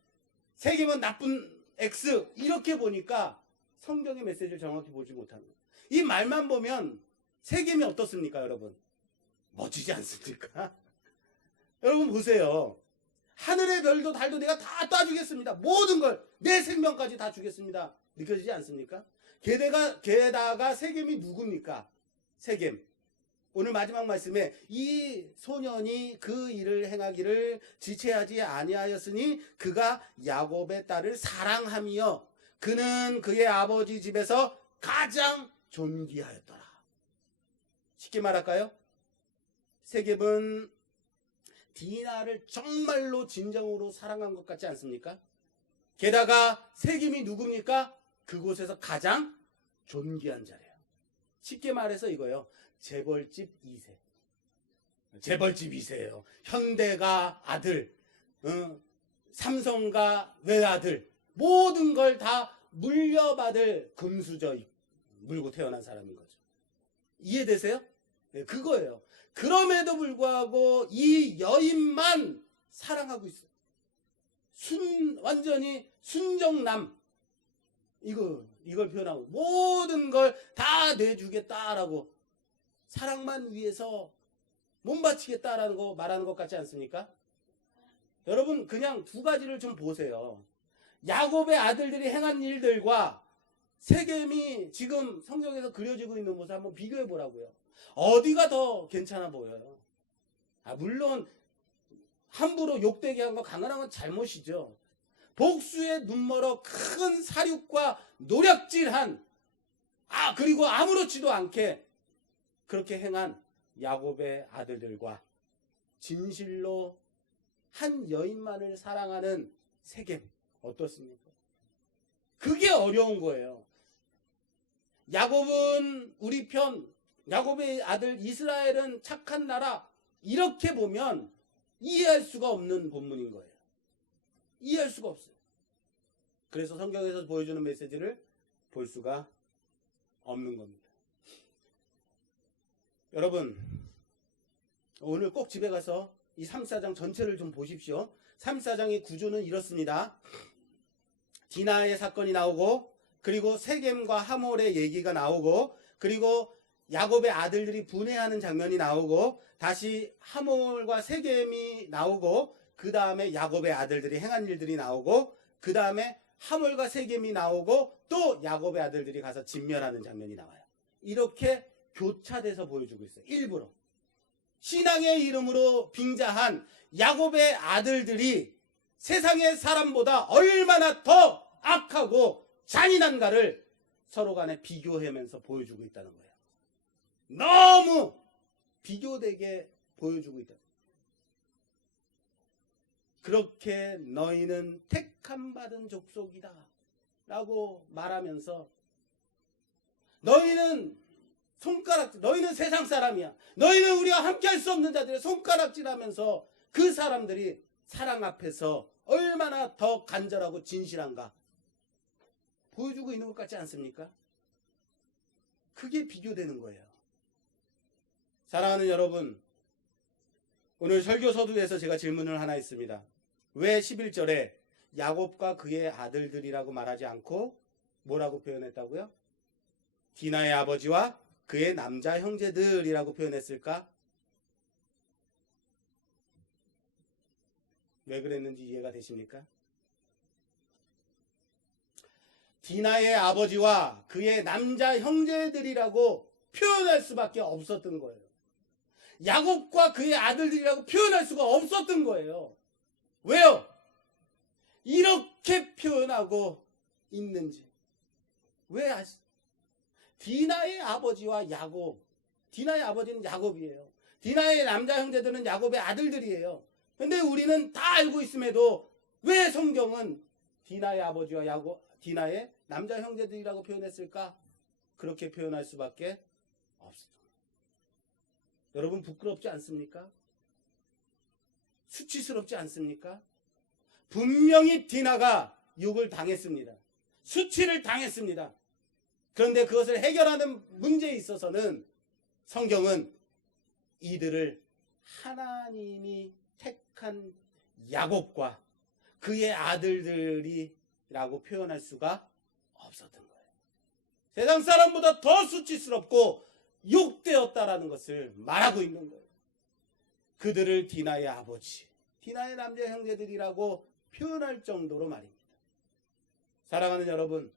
세겜은 나쁜 X 이렇게 보니까 성경의 메시지를 정확히 보지 못하는 거예요. 이 말만 보면 세겜이 어떻습니까, 여러분? 멋지지 않습니까? 여러분 보세요. 하늘의 별도 달도 내가 다 따주겠습니다. 모든 걸, 내 생명까지 다 주겠습니다. 느껴지지 않습니까? 게다가 세겜이 누굽니까? 세겜. 오늘 마지막 말씀에 이 소년이 그 일을 행하기를 지체하지 아니하였으니 그가 야곱의 딸을 사랑하며 그는 그의 아버지 집에서 가장 존귀하였더라. 쉽게 말할까요? 세겜은 디나를 정말로 진정으로 사랑한 것 같지 않습니까? 게다가 세겜이 누굽니까? 그곳에서 가장 존귀한 자래요. 쉽게 말해서 이거요. 재벌집 2세. 재벌집 2세예요. 현대가 아들, 삼성가 외아들, 모든 걸 다 물려받을 금수저 물고 태어난 사람인 거죠. 이해되세요? 네, 그거예요. 그럼에도 불구하고 이 여인만 사랑하고 있어요. 완전히 순정남. 이걸 표현하고 모든 걸 다 내주겠다라고 사랑만 위해서 몸 바치겠다라는 거 말하는 것 같지 않습니까? 여러분 그냥 두 가지를 좀 보세요. 야곱의 아들들이 행한 일들과 세겜이 지금 성경에서 그려지고 있는 모습 한번 비교해 보라고요. 어디가 더 괜찮아 보여요? 물론 함부로 욕되게 한 거 강간한 건 잘못이죠. 복수에 눈멀어 큰 사륙과 노략질한 그리고 아무렇지도 않게 그렇게 행한 야곱의 아들들과 진실로 한 여인만을 사랑하는 세겜 어떻습니까? 그게 어려운 거예요. 야곱은 우리 편, 야곱의 아들 이스라엘은 착한 나라 이렇게 보면 이해할 수가 없는 본문인 거예요. 이해할 수가 없어요. 그래서 성경에서 보여주는 메시지를 볼 수가 없는 겁니다. 여러분 오늘 꼭 집에 가서 이 3,4장 전체를 좀 보십시오. 3,4장의 구조는 이렇습니다. 디나의 사건이 나오고 그리고 세겜과 하몰의 얘기가 나오고 그리고 야곱의 아들들이 분해하는 장면이 나오고 다시 하몰과 세겜이 나오고 그 다음에 야곱의 아들들이 행한 일들이 나오고 그 다음에 하몰과 세겜이 나오고 또 야곱의 아들들이 가서 진멸하는 장면이 나와요. 이렇게 교차돼서 보여주고 있어요. 일부러. 신앙의 이름으로 빙자한 야곱의 아들들이 세상의 사람보다 얼마나 더 악하고 잔인한가를 서로 간에 비교하면서 보여주고 있다는 거예요. 너무 비교되게 보여주고 있다. 그렇게 너희는 택함 받은 족속이다 라고 말하면서 너희는 너희는 세상 사람이야. 너희는 우리와 함께 할 수 없는 자들의 손가락질하면서 그 사람들이 사랑 앞에서 얼마나 더 간절하고 진실한가 보여주고 있는 것 같지 않습니까? 그게 비교되는 거예요. 사랑하는 여러분, 오늘 설교 서두에서 제가 질문을 하나 했습니다. 왜 11절에 야곱과 그의 아들들이라고 말하지 않고 뭐라고 표현했다고요? 디나의 아버지와 그의 남자 형제들이라고 표현했을까? 왜 그랬는지 이해가 되십니까? 디나의 아버지와 그의 남자 형제들이라고 표현할 수밖에 없었던 거예요. 야곱과 그의 아들들이라고 표현할 수가 없었던 거예요. 왜요? 이렇게 표현하고 있는지. 왜 아시? 디나의 아버지와 야곱. 디나의 아버지는 야곱이에요. 디나의 남자 형제들은 야곱의 아들들이에요. 근데 우리는 다 알고 있음에도 왜 성경은 디나의 아버지와 디나의 남자 형제들이라고 표현했을까? 그렇게 표현할 수밖에 없습니다. 여러분 부끄럽지 않습니까? 수치스럽지 않습니까? 분명히 디나가 욕을 당했습니다. 수치를 당했습니다. 그런데 그것을 해결하는 문제에 있어서는 성경은 이들을 하나님이 택한 야곱과 그의 아들들이라고 표현할 수가 없었던 거예요. 세상 사람보다 더 수치스럽고 욕되었다라는 것을 말하고 있는 거예요. 그들을 디나의 아버지, 디나의 남자 형제들이라고 표현할 정도로 말입니다. 사랑하는 여러분,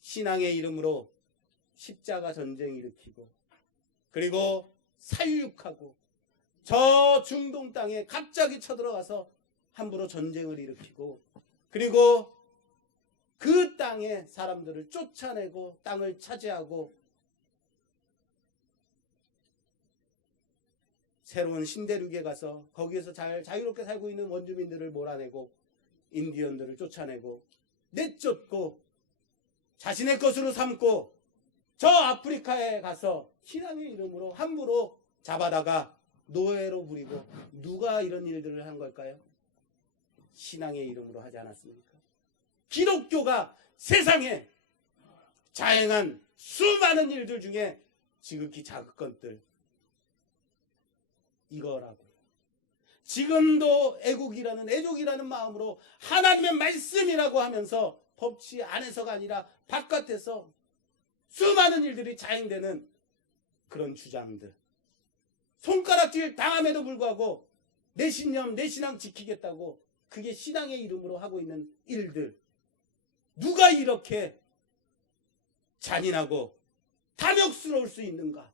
신앙의 이름으로 십자가 전쟁 일으키고 그리고 살육하고 저 중동 땅에 갑자기 쳐들어가서 함부로 전쟁을 일으키고 그리고 그 땅에 사람들을 쫓아내고 땅을 차지하고 새로운 신대륙에 가서 거기에서 자유롭게 살고 있는 원주민들을 몰아내고 인디언들을 쫓아내고 내쫓고 자신의 것으로 삼고 저 아프리카에 가서 신앙의 이름으로 함부로 잡아다가 노예로 부리고 누가 이런 일들을 한 걸까요? 신앙의 이름으로 하지 않았습니까? 기독교가 세상에 자행한 수많은 일들 중에 지극히 작은 이거라고요. 지금도 애족이라는 마음으로 하나님의 말씀이라고 하면서 법치 안에서가 아니라 바깥에서 수많은 일들이 자행되는 그런 주장들. 손가락질 당함에도 불구하고 내 신념, 내 신앙 지키겠다고 그게 신앙의 이름으로 하고 있는 일들. 누가 이렇게 잔인하고 탐욕스러울 수 있는가?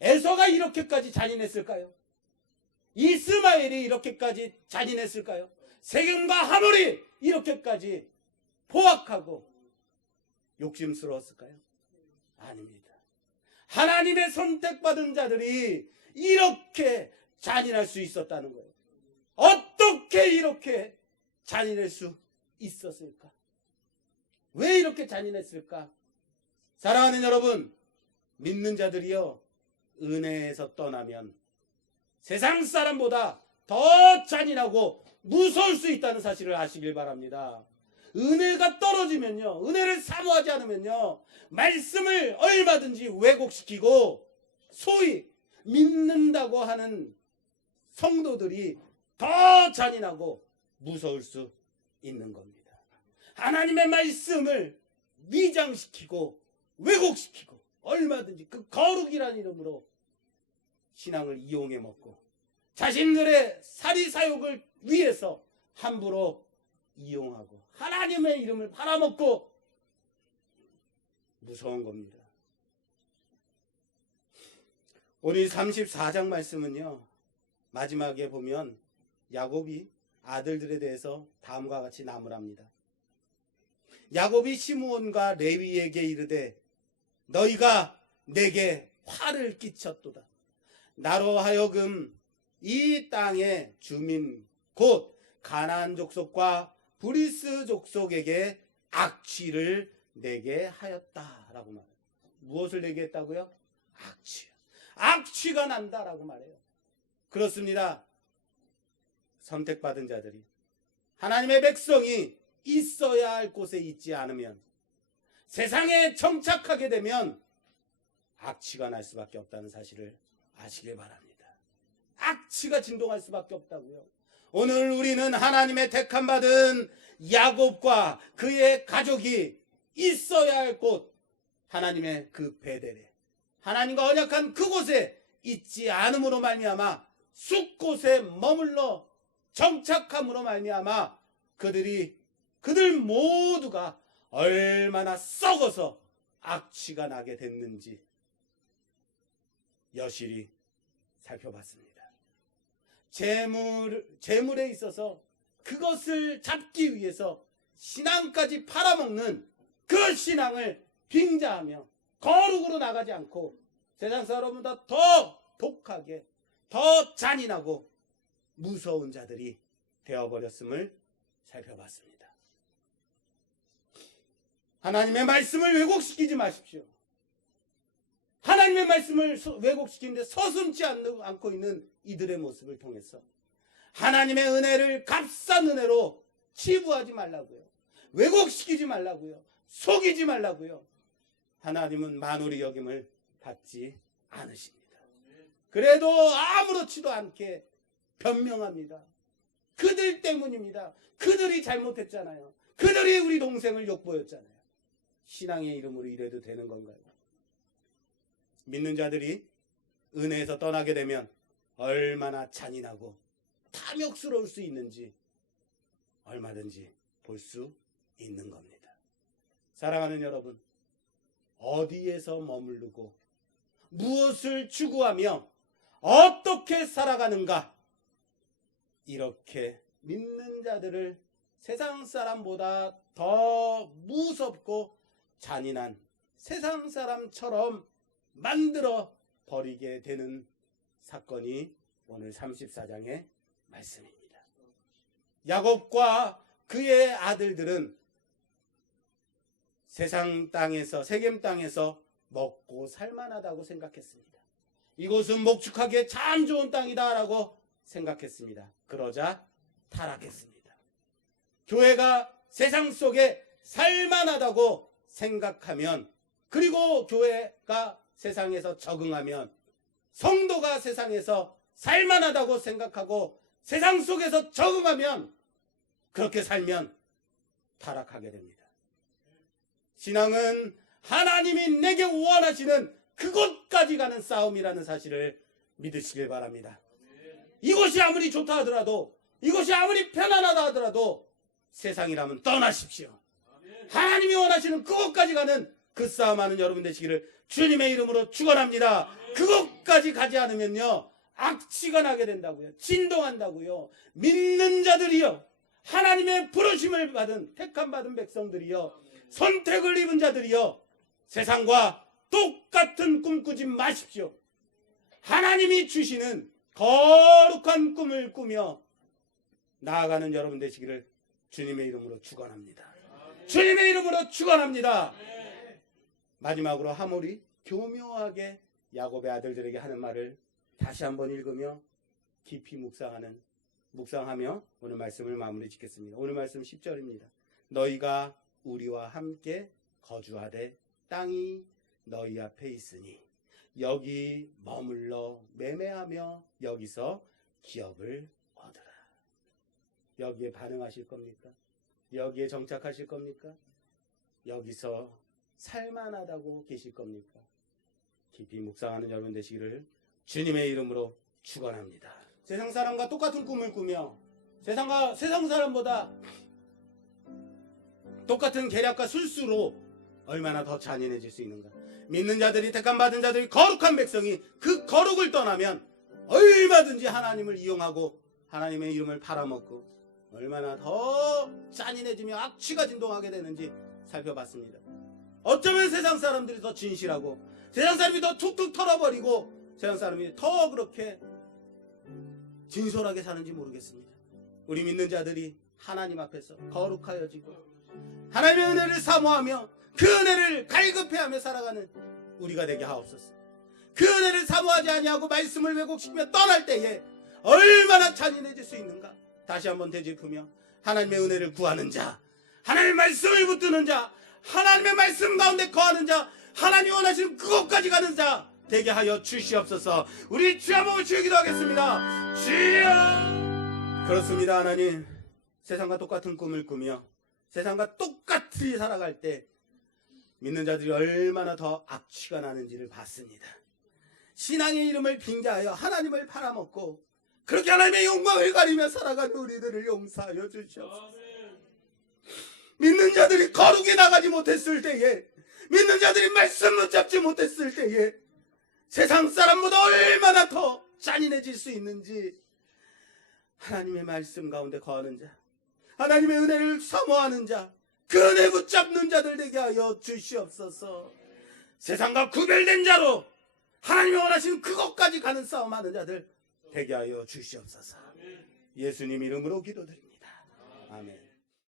에서가 이렇게까지 잔인했을까요? 이스마엘이 이렇게까지 잔인했을까요? 세겜과 하몰이 이렇게까지 포악하고 욕심스러웠을까요? 아닙니다. 하나님의 선택받은 자들이 이렇게 잔인할 수 있었다는 거예요. 어떻게 이렇게 잔인할 수 있었을까? 왜 이렇게 잔인했을까? 사랑하는 여러분, 믿는 자들이요, 은혜에서 떠나면 세상 사람보다 더 잔인하고 무서울 수 있다는 사실을 아시길 바랍니다. 은혜가 떨어지면요, 은혜를 사모하지 않으면요, 말씀을 얼마든지 왜곡시키고 소위 믿는다고 하는 성도들이 더 잔인하고 무서울 수 있는 겁니다. 하나님의 말씀을 위장시키고 왜곡시키고 얼마든지 그 거룩이라는 이름으로 신앙을 이용해 먹고 자신들의 사리사욕을 위해서 함부로 이용하고 하나님의 이름을 팔아먹고 무서운 겁니다. 오늘 34장 말씀은요, 마지막에 보면 야곱이 아들들에 대해서 다음과 같이 나무랍니다. 야곱이 시므온과 레위에게 이르되 너희가 내게 화를 끼쳤도다. 나로 하여금 이 땅의 주민 곧 가나안 족속과 브리스 족속에게 악취를 내게 하였다라고 말해요. 무엇을 내게 했다고요? 악취. 악취가 난다라고 말해요. 그렇습니다. 선택받은 자들이 하나님의 백성이 있어야 할 곳에 있지 않으면 세상에 정착하게 되면 악취가 날 수밖에 없다는 사실을 아시길 바랍니다. 악취가 진동할 수밖에 없다고요. 오늘 우리는 하나님의 택함받은 야곱과 그의 가족이 있어야 할 곳, 하나님의 그 베델에, 하나님과 언약한 그곳에 있지 않음으로 말미암아 숲곳에 머물러 정착함으로 말미암아 그들 모두가 얼마나 썩어서 악취가 나게 됐는지 여실히 살펴봤습니다. 재물에 있어서 그것을 잡기 위해서 신앙까지 팔아먹는 그 신앙을 빙자하며 거룩으로 나가지 않고 세상 사람보다 더 독하게, 더 잔인하고 무서운 자들이 되어버렸음을 살펴봤습니다. 하나님의 말씀을 왜곡시키지 마십시오. 하나님의 말씀을 왜곡시키는데 서슴지 않고 있는 이들의 모습을 통해서 하나님의 은혜를 값싼 은혜로 치부하지 말라고요. 왜곡시키지 말라고요. 속이지 말라고요. 하나님은 만홀히 여김을 받지 않으십니다. 그래도 아무렇지도 않게 변명합니다. 그들 때문입니다. 그들이 잘못했잖아요. 그들이 우리 동생을 욕보였잖아요. 신앙의 이름으로 이래도 되는 건가요? 믿는 자들이 은혜에서 떠나게 되면 얼마나 잔인하고 탐욕스러울 수 있는지 얼마든지 볼 수 있는 겁니다. 사랑하는 여러분, 어디에서 머무르고 무엇을 추구하며 어떻게 살아가는가, 이렇게 믿는 자들을 세상 사람보다 더 무섭고 잔인한 세상 사람처럼 만들어 버리게 되는 사건이 오늘 34장의 말씀입니다. 야곱과 그의 아들들은 세상 땅에서, 세겜 땅에서 먹고 살만하다고 생각했습니다. 이곳은 목축하기에 참 좋은 땅이다라고 생각했습니다. 그러자 타락했습니다. 교회가 세상 속에 살만하다고 생각하면, 그리고 교회가 세상에서 적응하면, 성도가 세상에서 살만하다고 생각하고 세상 속에서 적응하면, 그렇게 살면 타락하게 됩니다. 신앙은 하나님이 내게 원하시는 그곳까지 가는 싸움이라는 사실을 믿으시길 바랍니다. 이것이 아무리 좋다 하더라도, 이것이 아무리 편안하다 하더라도 세상이라면 떠나십시오. 하나님이 원하시는 그곳까지 가는 그 싸움하는 여러분 되시기를 주님의 이름으로 축원합니다. 그곳까지 가지 않으면요, 악취가 나게 된다고요. 진동한다고요. 믿는 자들이요, 하나님의 부르심을 받은, 택함 받은 백성들이요, 선택을 입은 자들이요, 세상과 똑같은 꿈 꾸지 마십시오. 하나님이 주시는 거룩한 꿈을 꾸며 나아가는 여러분 되시기를 주님의 이름으로 축원합니다. 주님의 이름으로 축원합니다. 마지막으로 하몰이 교묘하게 야곱의 아들들에게 하는 말을 다시 한번 읽으며 깊이 묵상하며 오늘 말씀을 마무리 짓겠습니다. 오늘 말씀 10절입니다. 너희가 우리와 함께 거주하되 땅이 너희 앞에 있으니 여기 머물러 매매하며 여기서 기업을 얻으라. 여기에 반응하실 겁니까? 여기에 정착하실 겁니까? 여기서 살만하다고 계실 겁니까? 깊이 묵상하는 여러분 되시기를 주님의 이름으로 축원합니다. 세상 사람과 똑같은 꿈을 꾸며 세상 사람보다 똑같은 계략과 술수로 얼마나 더 잔인해질 수 있는가. 믿는 자들이, 택함 받은 자들이, 거룩한 백성이 그 거룩을 떠나면 얼마든지 하나님을 이용하고 하나님의 이름을 팔아먹고 얼마나 더 잔인해지며 악취가 진동하게 되는지 살펴봤습니다. 어쩌면 세상 사람들이 더 진실하고 세상 사람이 더 툭툭 털어버리고 세상 사람이 더 그렇게 진솔하게 사는지 모르겠습니다. 우리 믿는 자들이 하나님 앞에서 거룩하여지고 하나님의 은혜를 사모하며 그 은혜를 갈급해하며 살아가는 우리가 되게 하옵소서. 그 은혜를 사모하지 아니하고 말씀을 왜곡시키며 떠날 때에 얼마나 잔인해질 수 있는가. 다시 한번 되짚으며 하나님의 은혜를 구하는 자, 하나님의 말씀을 붙드는 자, 하나님의 말씀 가운데 거하는 자, 하나님 원하시는 그곳까지 가는 자 되게 하여 주시옵소서. 우리 주 한번 주여 기도하겠습니다. 주여. 그렇습니다. 하나님, 세상과 똑같은 꿈을 꾸며 세상과 똑같이 살아갈 때 믿는 자들이 얼마나 더 악취가 나는지를 봤습니다. 신앙의 이름을 빙자하여 하나님을 팔아먹고 그렇게 하나님의 영광을 가리며 살아가는 우리들을 용서하여 주시옵소서. 믿는 자들이 거룩히 나가지 못했을 때에, 믿는 자들이 말씀 붙잡지 못했을 때에 세상 사람보다 얼마나 더 잔인해질 수 있는지, 하나님의 말씀 가운데 거하는 자, 하나님의 은혜를 사모하는 자, 그 은혜 붙잡는 자들 되게 하여 주시옵소서. 세상과 구별된 자로 하나님이 원하시는 그것까지 가는 싸움하는 자들 되게 하여 주시옵소서. 예수님 이름으로 기도드립니다. 아멘.